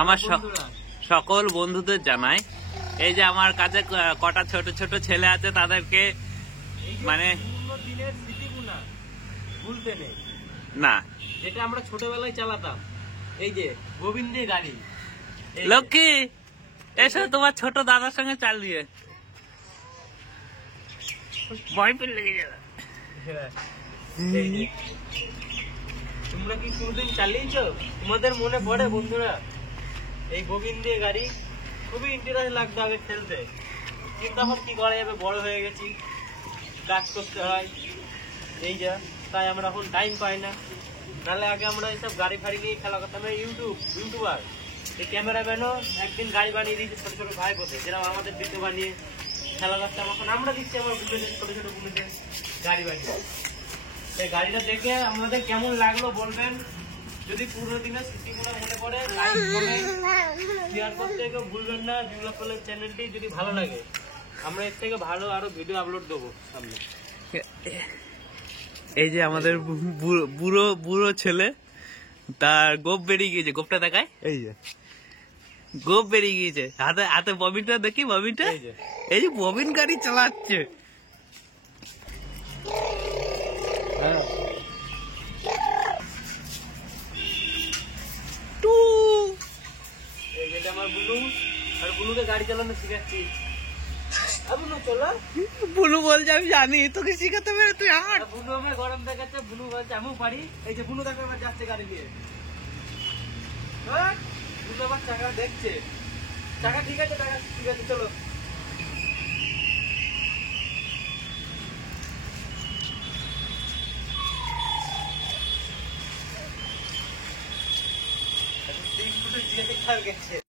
আমার সকল বন্ধুদের জানাই, এই যে আমার কাছে কটা ছোট ছোট ছেলে আছে তাদেরকে মানে দিনের স্মৃতিগুলা ভুলতে নেই না, যেটা আমরা ছোটবেলায় চালাতাম। এই যে গোবিন্দের গাড়ি, লক্ষ্মী এসো তোমার ছোট দাদার সঙ্গে চালিয়ে ভয় পেলে লেগে যাবে। এই যে তোমরা কি কোনোদিন চালিয়েছো? তোমাদের মনে পড়ে বন্ধুরা এই গোবিন্দের গাড়ি? খুবই ইন্টারেস্ট লাগতো আগে খেলতে, কিন্তু এখন কি করা যাবে, বড় হয়ে গেছি, কাজ করতে হয় এই যা, তাই আমরা এখন টাইম পাই না। নাহলে আগে আমরা এইসব গাড়ি ফাড়ি নিয়ে খেলা করতাম। ইউটিউবার এই ক্যামেরাম্যানও একদিন গাড়ি বানিয়ে দিয়েছে ছোট ছোট ভাই বোধে, যেরকম আমাদের ভিডিও বানিয়ে খেলা করতাম। এখন আমরা দিচ্ছি আমার বুলেটের ছোট ছোট বুলেটের গাড়ি বানিয়ে। এই গাড়িটা দেখে আমাদের কেমন লাগলো বলবেন। যদি পুরো দিনের স্মৃতিগুলো মনে পড়ে লাইক কমেন্ট শেয়ার করতে কেউ ভুলবেন না। বিপ্লব কলেজ চ্যানেলটি যদি ভালো লাগে আমরা এর থেকে ভালো আরো ভিডিও আপলোড দেবো সামনে। এই যে আমাদের বুড়ো বুড়ো ছেলে, তার গোপ বেরিয়ে গিয়েছে, গোপটা দেখায়, এই যে গোপ বেরিয়ে গিয়েছে, হাতে হাতে ববিনটা দেখি, ববিনটা এই যে ববিন গাড়ি চালাচ্ছে। যেটা আমার বুলু, আর বুলুকে গাড়ি চালানো শিখাচ্ছি। বুলু চলো। বুলু বলছে আমি জানি, তোকে শিখাতে পারে, তুই আমার। বুলু আমার গরম দেখাচ্ছে, বুলু বলছে আমিও পারি। এই যে বুলু দেখো আবার যাচ্ছে গাড়ি দিয়ে। বুলু আবার চাকা দেখছে, চাকা ঠিক আছে, চাকা ঠিক আছে, চলো। গেছে